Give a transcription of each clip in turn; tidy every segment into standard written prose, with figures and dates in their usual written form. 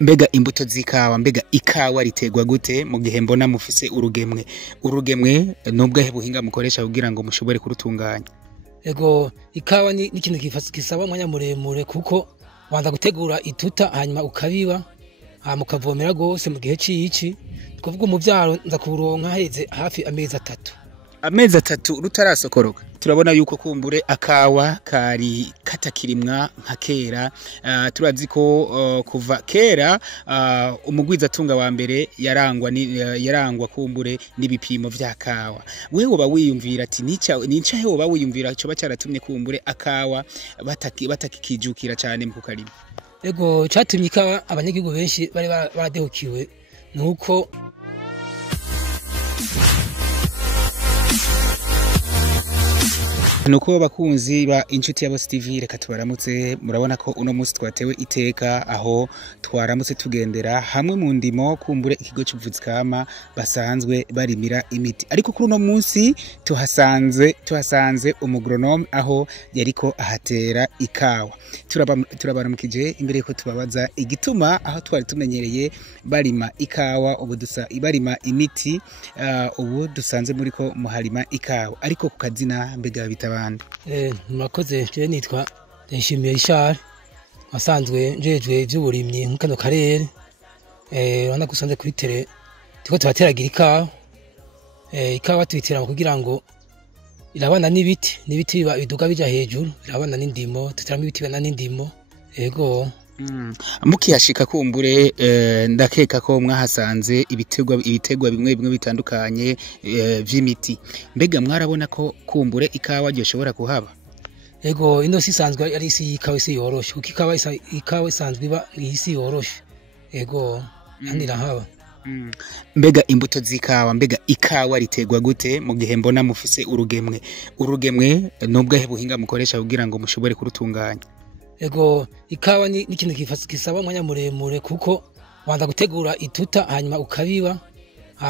Mbega imbuto z'ikawa, mbega ikawa ritegwa gute mu gihe mbona mufise urugemwe nubwo he buhinga mukoresha kugira ngo mushobore kurutunganya? Ego ikawa ni ikintu kisaba umwanya muremure kuko banza gutegura ituta hanyuma ukabiba mukavomera gose mu gihe cici, kuvuga umuvyaro nza kuronka heze hafi amezi 3. Amezi 3 rutarasokoroka. Turabona yuko kumbure akawa kari katakirimwa nka kera. Turazi ko kuva kera umugwiza tunga wa mbere yarangwa kumbure n'ibipimo vya kawa. Wewe woba wiyumvira ati nica he woba wiyumvira cyo bacaratumye kumbure akawa batakikijukira cyane mu kukarima? Ego cyatumye ikawa abanyagihugu benshi bari baradehukiwe nuko nuko bakunzi ba inshuti ya Boss TV, reka tubaramutse. Murabona ko uno munsi twatewe iteka aho twaramutse tugendera hamwe mu ndimo kumbure ikigo cy'Uvuzikama basanzwe barimira imiti, ariko kuri uno munsi tuhasanze umugronome aho yariko ahatera ikawa. Turabaramukije imbere ko tubabaza igituma aho twari tumenyereye barima ikawa ubu barima imiti, ubu dusanze muri ko muharima ikawa, ariko ku kazina mbega bitaba murakoze. Je nitwa Nshimiye Richard, wasanzwe njejwe ivy'uburimyi mu kano karere. Urana gusanze kuri tele tiko tubateragira ikawa. Ikawa tuyitera kugira ngo irabana n'ibiti biduga bija hejuru, irabana n'indimo, tuteramo ibiti bana n'indimo. Ego mukiyashika kumbure ndakeka ko mwahasanze ibitegwa bimwe bitandukanye vy'imiti. Mbega mwarabona ko kumbure ikawa gyoshobora kuhaba? Ego ino sisanzwe ari isi ikawa isi yoroshe, kuko ikawa isanzwe iba isi yoroshe. Ego kandi irahaba. Mbega imbuto z'ikawa, mbega ikawa ritegwa gute mu gihe mbona mufise urugemwe nubwo he buhinga mukoresha kugira ngo mushobore kurutunganya? Ego ikawa ni ikintu kisaba umwanya muremure kuko banza gutegura ituta hanyuma ukabiba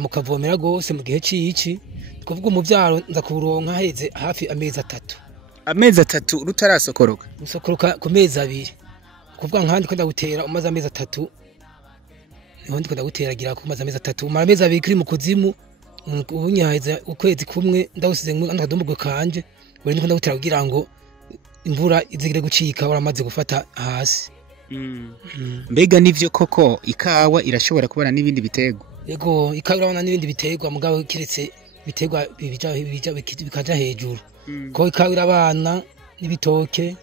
mukavomera gose mu gihe cici, kuvuga umuvyaro nza kuronka heze hafi amezi 3. Amezi 3 rutarasokoroka? Rusokoroka ku mezi 2. Kuvuga nkandi ko ndagutera umaze amezi 3, niho ndiko ndaguteragira ku maze amezi 3, umara amezi 2 kuri mu kuzimu, ubunyaheza ukwezi kumwe ndawusize ndakadombo kanje, buri ndiko ndagutera kugira ngo imvura izigire gucika uramaze gufata hasi. Mbega nivyo koko ikawa irashobora kubana n'ibindi bitegwa? Yego ikawa irabana n'ibindi bitegwa mugabo kiretse bitegwa bikaja hejuru. Ko ikawa irabana n'ibitoke,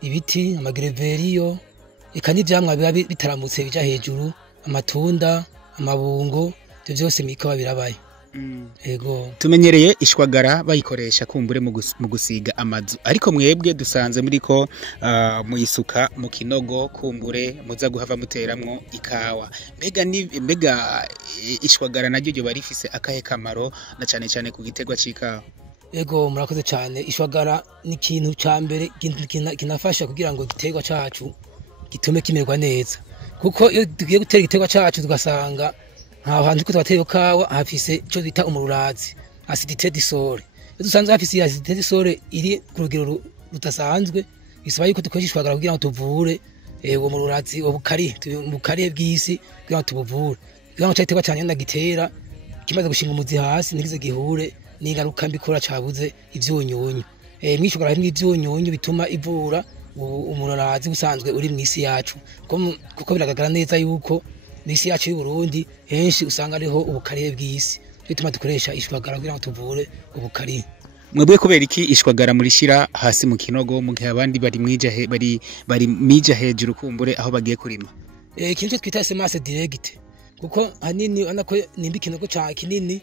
ibiti, amagreveriyo, ikanivyamwa biba bitaramutse bija hejuru, amatunda, amabungo, byo byose mikawa birabaye. Ego tumenyereye ishwagara bayikoresha kumbure mu gusiga amazu, ariko mwebwe dusanze muri ko muyisuka mu kinogo kumbure muza guhava muteramwo ikawa. Mbega ishwagara naryo ryo barifise akahe kamaro na cyane ku gitegwa c'ikawa? Ego murakoze cyane. Ishwagara ni ikintu ca mbere kinafasha kugira ngo gitegwa cacu gitume kimerwa neza, kuko iyo tugiye gutera igitegwa cacu tugasanga nta hantu ko twateye kawa hafise cyo bita umururazi, acidité du sol. Iyo dusanze hafise acidité du sol iri ku rugero rutasanzwe, bisaba yuko dukoresha ishwagara kugira ngo tuvure uwo mururazi ubukari bw'isi kugira ngo tubuvure, kugira ngo cyaitegwa cyane ndagitera kimaze gushinga umuzi hasi nigize gihure n'ingaruka mbikora cabuze ivyunyunyu. Mwishwagara harimo ivyunyunyu bituma ivura umururazi usanzwe uri mu isi yacu, kuko biragaragara neza yuko nisi yacu y'u Burundi henshi usanga ariho ubukariye bw'isi, bituma dukoresha ishwagara kugira ngo tuvure ubukariye. Mwebwe kubera iki ishwagara murishira hasi mu kinogo mu gihe abandi bari mija hejuru kumbure aho bagiye kurima? Ikintu twita semence direct, kuko hanini anako nimba ikinogo ca kinini,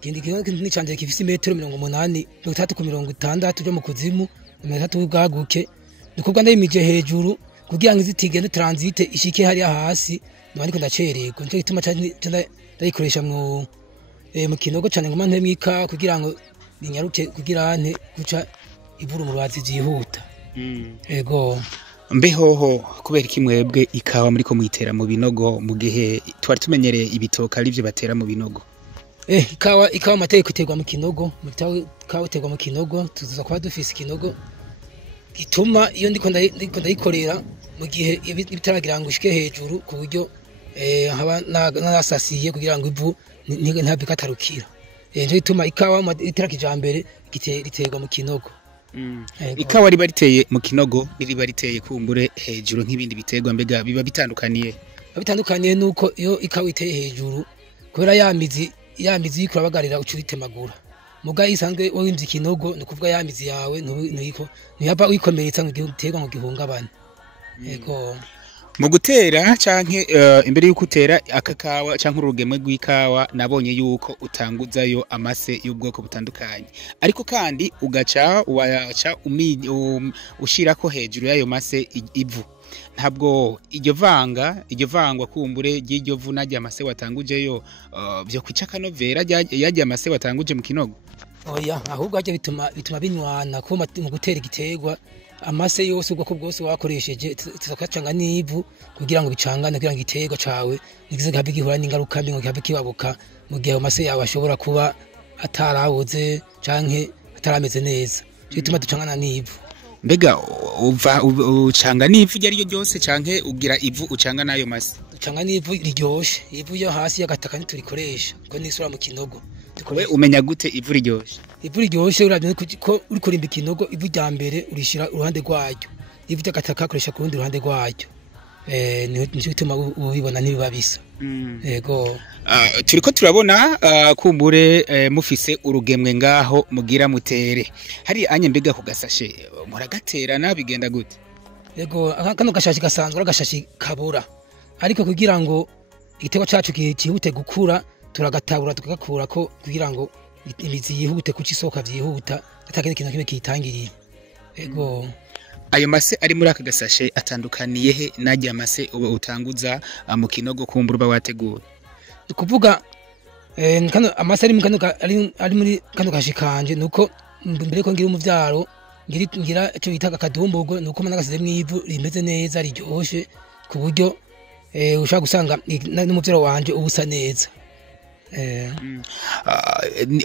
kindi kinogo kinini canje gifise metero 80 3 ku 60 byo mu kuzimu 3 bwaguke, nikubwa ndayimije hejuru kugira ngo izitigende transite ishike hari hasi. Niko ndacererwa nicyo gituma ndayikoresha mu kinogo cyane ngo mante mwika kugira ngo ninyaruke kugira ante guca ivura umurwazi byihuta. Ego mbehoho kubera iki mwebwe ikawa muri ko muyitera mu binogo mu gihe twari tumenyereye ibitoka arivyo batera mu binogo? Ikawa mateka iterwa mu kinogo, ikawa iterwa mu kinogo, tuza kwa dufise ikinogo gituma iyo ndiko ndayikorera mu gihe bitaragira ngo ushike hejuru ku buryo haba nasasiye kugira ngo ivu ntabwo katarukira. Nje bituma ikawa itera kijambere riterwa mu kinogo. Ikawa riba riteye mu kinogo riba riteye kumbure hejuru nk'ibindi biterwa mbega biba bitandukaniye. Bitandukaniye nuko iyo ikawa iteye hejuru kubera ya mizi yikurabagarira ucuritemagura. Muga isanzwe wimvye ikinogo no kuvuga ya mizi yawe ntiyapa wikomeretsa ngo giterwa ngo gihungabane. Yego. Mu gutera canke imbere yuko utera akakawa canke urugemwe rw'ikawa nabonye yuko utanguzayo amase y'ubwoko butandukanye, ariko kandi ugaca ushirako hejuru y'ayo mase ivu. Ntabwo iryo vangwa kumbure ry'iryo vu najya amase watangujeyo byo kwica kanovera yajya amase watanguje mu kinogo. Oya, ahubwo ajya bituma binywana ko mu gutera igiterwa amase yose ubwoko bwose wakoresheje tukacanga n'ivu kugira ngo bicangane kugira ngo igiterwa cawe nigize gabe gihura n'ingaruka mbi ngo gabe kibabuka mu gihe amase yawe ashobora kuba atarabuze canke atarameze neza. Bituma ducangana n'ivu. Mbega ucanga n'ivu ryari ryo ryose canke ugira ivu ucanga nayo mase? Ucanga n'ivu riryoshe, ivu yo hasi y'agataka ntiturikoresha ko nisura mu kinogo. We umenya gute ivu riryoshe? Ivu riryoshe uravye ko uri kurimba ikinogo ivu rya mbere urishira uruhande rwaryo, ivu ry'agataka koresha ku rundi ruhande rwaryo. Nico bituma ubibona ntibiba bisa. Yego. Turiko turabona kumbure mufise urugemwe ngaho mugira mutere. Hari anye mbega ku gasashe muragaterana bigenda gute? Yego, kano gashashi gasanzwe aragashashi kabura. Ariko kugira ngo igitego cacu kihute gukura turagatabura tukagakura ko kugira ngo imizi yihute kuki isoka vyihuta atakindi kintu kimwe kitangiriye. Yego. Ayo mase ari muri aka gasashe atandukaniye he najya amase utanguza mu kinogo kumbura ba wategura? Kuvuga kano amase ari muri kano gashikanje nuko mbere ko ngira umuvyaro ngira cyo bitaga kadumbogo nuko managasize mwivu rimeze neza riryoshe ku buryo ushaka gusanga n'umuvyaro wanje ubusa neza.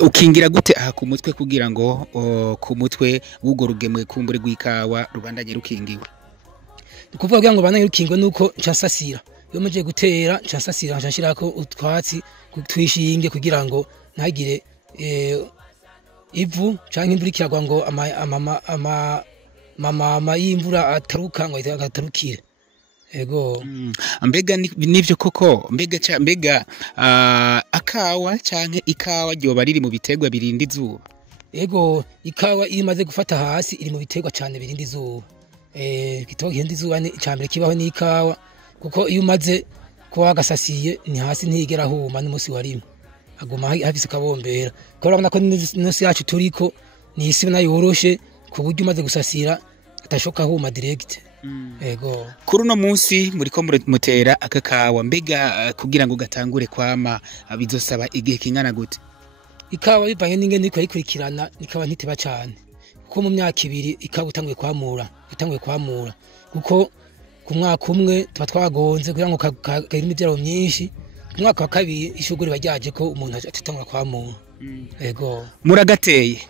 Ukingira gute aha ku mutwe kugira ngo ku mutwe w'ugo rugemwe kumbure rw'ikawa rubandanye rukingiwe? Kuvuga kugira ngo bandanye rukingwe nuko ncasasira. Iyo muje gutera ncasasira nshashirako utwatsi twishinge kugira ngo ntagire ivu canke imvura ikiragwa ngo mama y'imvura ataruka ngo atarukire. Ego. Mbega nivyo koko mbega akawa canke ikawa ryoba riri mu biterwa birinda izuba? Ego, ikawa imaze gufata hasi iri mu biterwa cyane birinda izuba. Igiterwa girinda izuba ni cyambere kibaho ni ikawa kuko iyo umaze kuba gasasiye ni hasi ntigera huma n'umusi warimo. Aguma hafise kabombera. Ko urabona ko n'isi yacu turiko ni isi nayoroshe ku buryo umaze gusasira atashoka huma direct. Ego. Kuri uno munsi muriko mutera akakawa mbega kugira ngo gatangure kwama bizosaba igihe kingana gute? Ikawa bivanye n'ingene niko yikurikirana nikaba ntiteba cyane. Kuko mu myaka 2 ikawa utanguye kwamura. Kuko ku mwaka umwe tuba twagonze kugira ngo kagire imivyaro myinshi. Ku mwaka wa 2 ishuguri bajyaje ko umuntu atangura kwamura. Ego. Muragateye.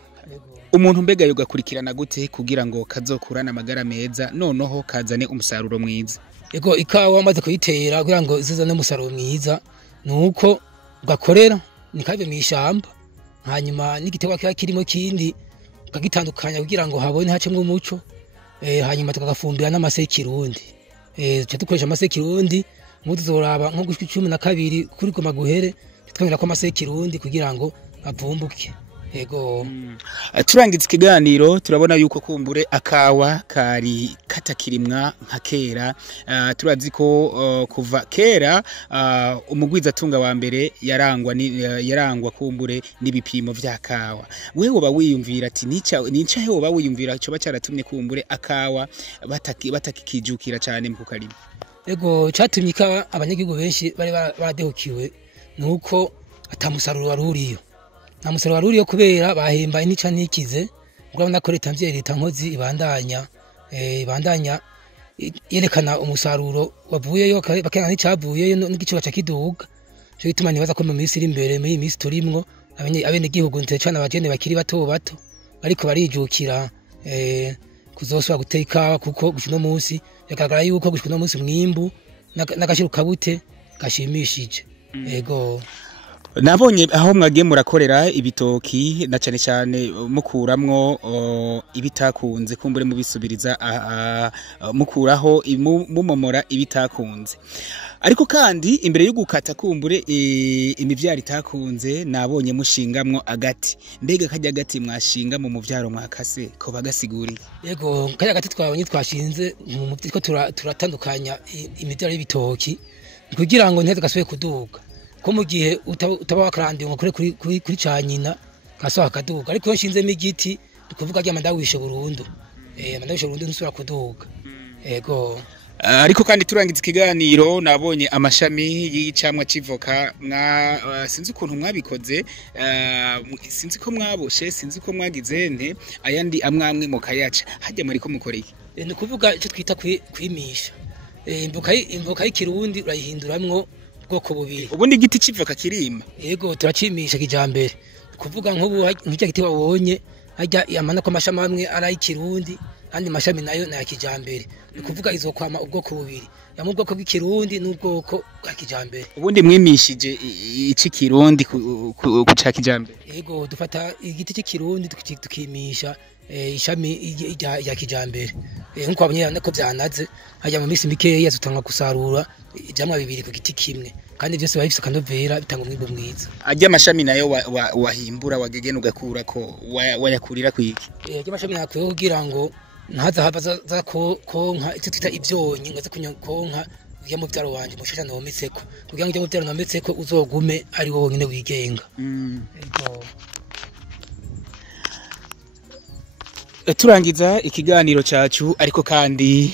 Umuntu mbega yogakurikirana gute kugira ngo kazokurana amagara meza noneho kazane umusaruro mwiza? Ego, ikawa amaze kuyitera kugira ngo zizane umusaruro mwiza nuko ugakorera nikabe mu ishamba hanyuma n'igiterwa kirimo kindi ukagitandukanya kugira ngo habone hacemwe umuco hanyuma tukagafumbira n'amase y'ikirundi. Cyo dukoresha amase y'ikirundi muzoraba nko gushika 12 kuri goma guhere twongera ko amase y'ikirundi kugira ngo avumbuke. Ego. Turangiza ikiganiro turabona yuko kumbure akawa kari katakirimwa nka kera. Turazi ko kuva kera umugwiza tunga wa mbere yarangwa kumbure n'ibipimo vya kawa. Wewe uba wiyumvira ati nica he uba wiyumvira cyo bacaratumye kumbure akawa batakikijukira cyane mu kukarima? Ego, cyatumye ikawa abanyagihugu benshi bari baradehukiwe nuko atamusaruro waruriyo. Na musaruro waruriyo kubera bahemba nica ntikize urabona ko leta mvye leta nkozi ibandanya yerekana umusaruro wavuyeyo bakena n'icavuyeyo n'igice baca kiduga. Cyo bituma nibaza ko mu minsi iri imbere muri minsi turimwo abene gihugu ntecana abagene bakiri bato ariko barijukira kuzosubira gutera ikawa kuko gushika no munsi yagaragara yuko gushika no munsi mwimbu n'agashiro kabute gashimishije. Yego nabonye aho mwagiye murakorera ibitoki na cyane cyane mukuramwo ibitakunze kumbure mubisubiriza mukuraho mumomora ibitakunze, ariko kandi imbere yo gukata kumbure imivyaro itakunze nabonye mushingamwo agati. Mbega kajya agati mwashinga mu muvyaro mwakase ko bagasiguriye? Yego kajya agati twabonye twashinze mu ko turatandukanya imivyaro y'ibitoki kugira ngo nteze gasubire kuduga, ko mu gihe utaba wakarandiye ngo kuri canyina gaso akaduga, ariko iyo nshinzemo igiti tukuvuga rya mandawishe burundu mandawishe burundu ntusubira kuduga. Yego ariko kandi turangiza ikiganiro nabonye amashami y'icamwa civoka sinzi ukuntu mwabikoze, sinzi ko mwaboshe, sinzi ko mwagize nte ayandi amwamwe mukayaca hajya muri ko mukoreye. Ni kuvuga ico twita kwimisha imvoka y'ikirundi urayihinduramwo bwoko bubiri. Ubundi igiti civoka kirima? Yego turacimisha kijambere, kuvuga nk'ubu nk'icyo giti wabonye hajya yamana ko amashami amwe ari ikirundi kandi mashami nayo na kijambere, ni kuvuga izokwama ubwoko bubiri, yamwe ubwoko bw'ikirundi n'ubwoko bwa kijambere. Ubundi mwimishije ici kirundi kuca kijambere? Yego dufata igiti cy'ikirundi tukimisha ishami ya kijambere, nkuko abanye nako byanaze hajya mu minsi mikeya zutanga gusarura ivyamwa bibiri ku giti kimwe, kandi byose babifise kanovera bitanga umwimbo mwiza. Ajya amashami nayo wahimbura wagegena ugakura ko wayakurira kwiki? Ajya amashami nakuye kugira ngo ntaza hava za konka icyo twita ivyonyi ngo ze konka ya mu byaro wanje mushasha nometseko, kugira ngo ujye mu byaro nometseko uzogume ari wowe nyine wigenga. Yego turangiza ikiganiro cacu, ariko kandi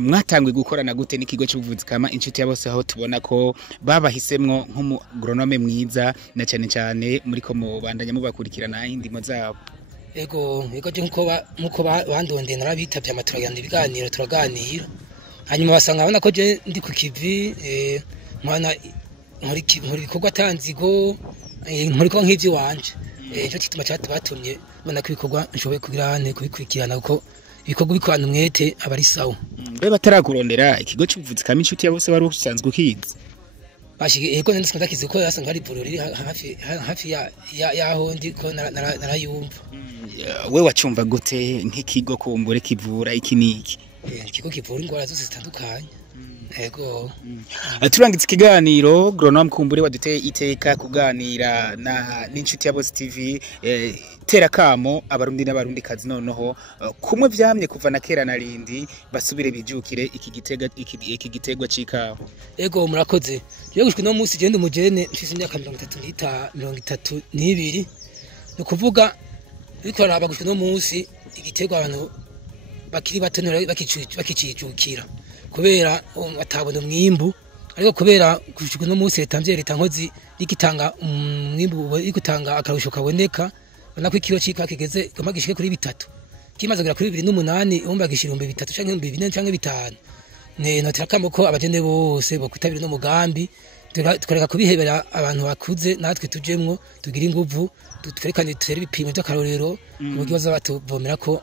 mwatangwe gukorana gute n'ikigo cy'ubuvuzi kama inshuti ya bose, aho tubona ko babahisemwo nk'umugronome mwiza na cyane cyane muri ko mubandanya mubakurikirana indimo zabo? Yego je nkuko bandondeye narabitavye amaturagana ibiganiro turaganira, hanyuma basanga abona ko je ndi ku kivi mwana nkuri bikorwa tanzigo nkuri ko nk'ivyo wanje cyo kituma batumye bana kubikorwa nshoboye kugirane kubikurikirana kuko ibikorwa bikwana umwete abari sawa. Mbe batarakurondera ikigo cy'ubuvuzi kama inshuti ya bose wari usanzwe ukizi? Bashige yego nandise ndakize ko yasanga ari ivuriro riri hafi yaho ndi ko narayumva. We wacumva gute nk'ikigo kumbure kivura iki niki? Ikigo kivura ingwara zose zitandukanye. Yego turangiza ikiganiro Gronome kumbure waduteye iteka kuganira n'inshuti ya Bose TV, tera kamo abarundi n'abarundi kazi noneho kumwe vyamye kuva na kera narindi basubire bijukire iki gitegwa cikaho. Yego murakoze. Yo gushika no munsi gende umujene mfise imyaka 32 no kuvuga biko araba gushika no munsi igitegwa abantu bakiri batonera bakicijukira kubera atabona umwimbu, ariko kubera gushika no munsi letamvye leta nkozi likitanga umwimbu ikutanga akarusho kaboneka, banako ikiro cika kigeze kamagishike kuri 3 kimaze kugera kuri 28 umba gishira 3 canke 4 canke 5 ne notirakamo ko abagende bose bo kwitabira no mugambi tukareka kubihebera abantu bakuze natwe tujemwo tugira inguvu twerekane tere ibipimo by'akarorero kuburyo bazatuvomera ko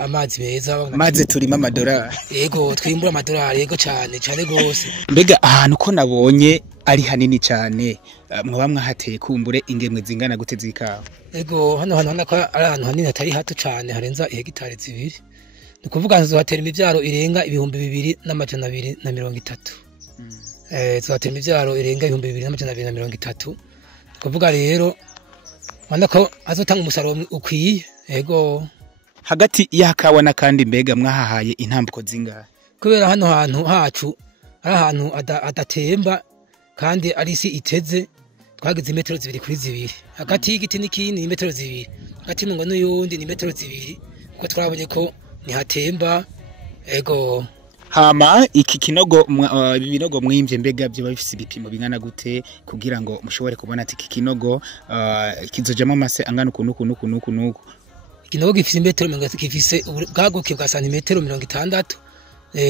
amazi meza maze turima amadolari. Yego twimbura amadolari yego cyane gose. Mbega ahantu ko nabonye ari hanini cyane mwaba mwahateye kumbure ingemwe zingana gute zikawa? Yego hano ko ari ahantu hanini atari hato cyane harenza hegitari 2, ni kuvuga nzohatera imivyaro irenga 2230. Zohatera imivyaro irenga 2230, kuvuga rero ko azotanga umusaruro ukwiye. Yego hagati y'akawa na kandi mbega mwahahaye intambuko zingahe? Kubera hano hantu hacu ari ahantu adatemba kandi ari isi iteze, twagize metero 2 kuri 2 hagati y'igiti n'ikindi ni metero 2, hagati mu ngo n'uyundi ni metero 2, kuko twabonye ko ni hatemba. Ego hama iki kinogo binogo mwimvye mbega byo bifise ibipimo bingana gute kugira ngo mushobore kubona ati iki kinogo kizojamo amase angana ukuntu? Kinogo gifise metero 30, gifise ubwaguke bwa santimetero 60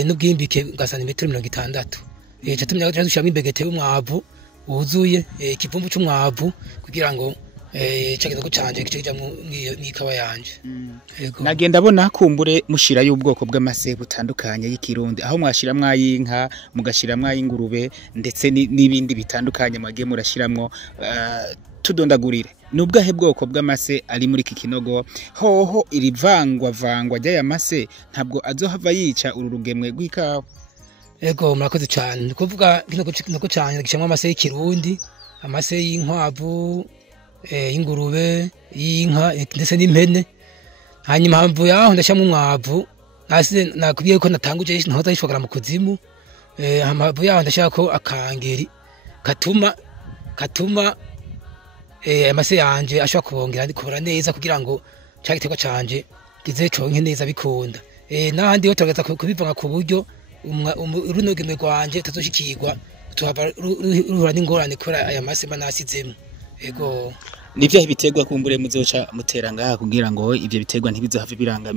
n'ubwimbike bwa santimetero 60. Cyatumye dushaka imbegete y'umwavu wuzuye ikivumbu cy'umwavu kugira ngo ca kinogo canje gice kija mw'ikawa yanje. Yego. Nagenda abona kumbure mushira y'ubwoko bw'amase butandukanye y'ikirundi aho mwashiramwo ay'inka mugashiramwo ay'ingurube ndetse n'ibindi bitandukanye mwagiye murashiramwo tudondagurire nubwahe bwoko bw'amase ari muri iki kinogo hoho iri vangwa ry'aya mase ntabwo azohava yica uru rugemwe rw'ikawa. Ego murakoze cyane ni kuvuga kinogo cyane gishamwa amase y'ikirundi amase y'inkwavu y'ingurube y'inka ndetse n'impene hanyuma hamvu yaho ndashyamwe umwavu nakubwiye ko natanguje ntoza yishwagara mu kuzimu hamvu yaho ndashaka ko akangeri katuma amase yanje ashobora kubongera kubora neza kugira ngo cya giterwa canje gize conke neza bikunda n'ahandi ho turageza kubivanga ku buryo urunogemwe rwanje tazoshikirwa ruhura n'ingorane kubera aya mase mba nasizemo. Ego nivyo biterwa kumbure muzoca mutera ngaha kugira ngo ivyo biterwa ntibizohave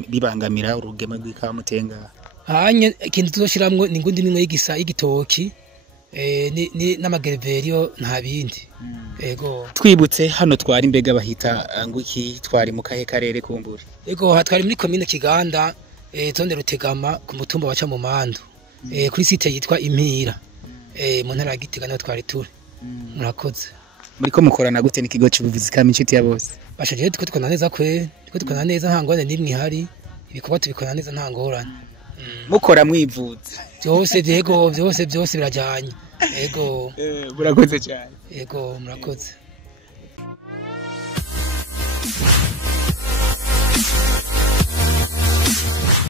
bibangamira urugemwe rw'ikawa mutenga. Hanye ikintu tuzoshiramwo ni ngundi nimwe y'igitoki n'amagereveriyo nta bindi. Ego twibutse hano twari imbega bahita nguki twari mu kahe karere kumbure. Ego hatwari muri commune Kiganda tonde Rutegama ku mutumba waca mu Mando kuri site yitwa Impira mu ntara ya Gitega naho twari turi. Murakoze. Muriko mukorana gute n'ikigo cy'ubuvuzi kama inshuti ya bose? Bashaje tukona neza tukona neza nta ngorane nimwe ihari ibikorwa tubikora neza nta ngorane. Mukora mwivuza byose byose birajyanye. Ego murakoze cyane. Ego murakoze.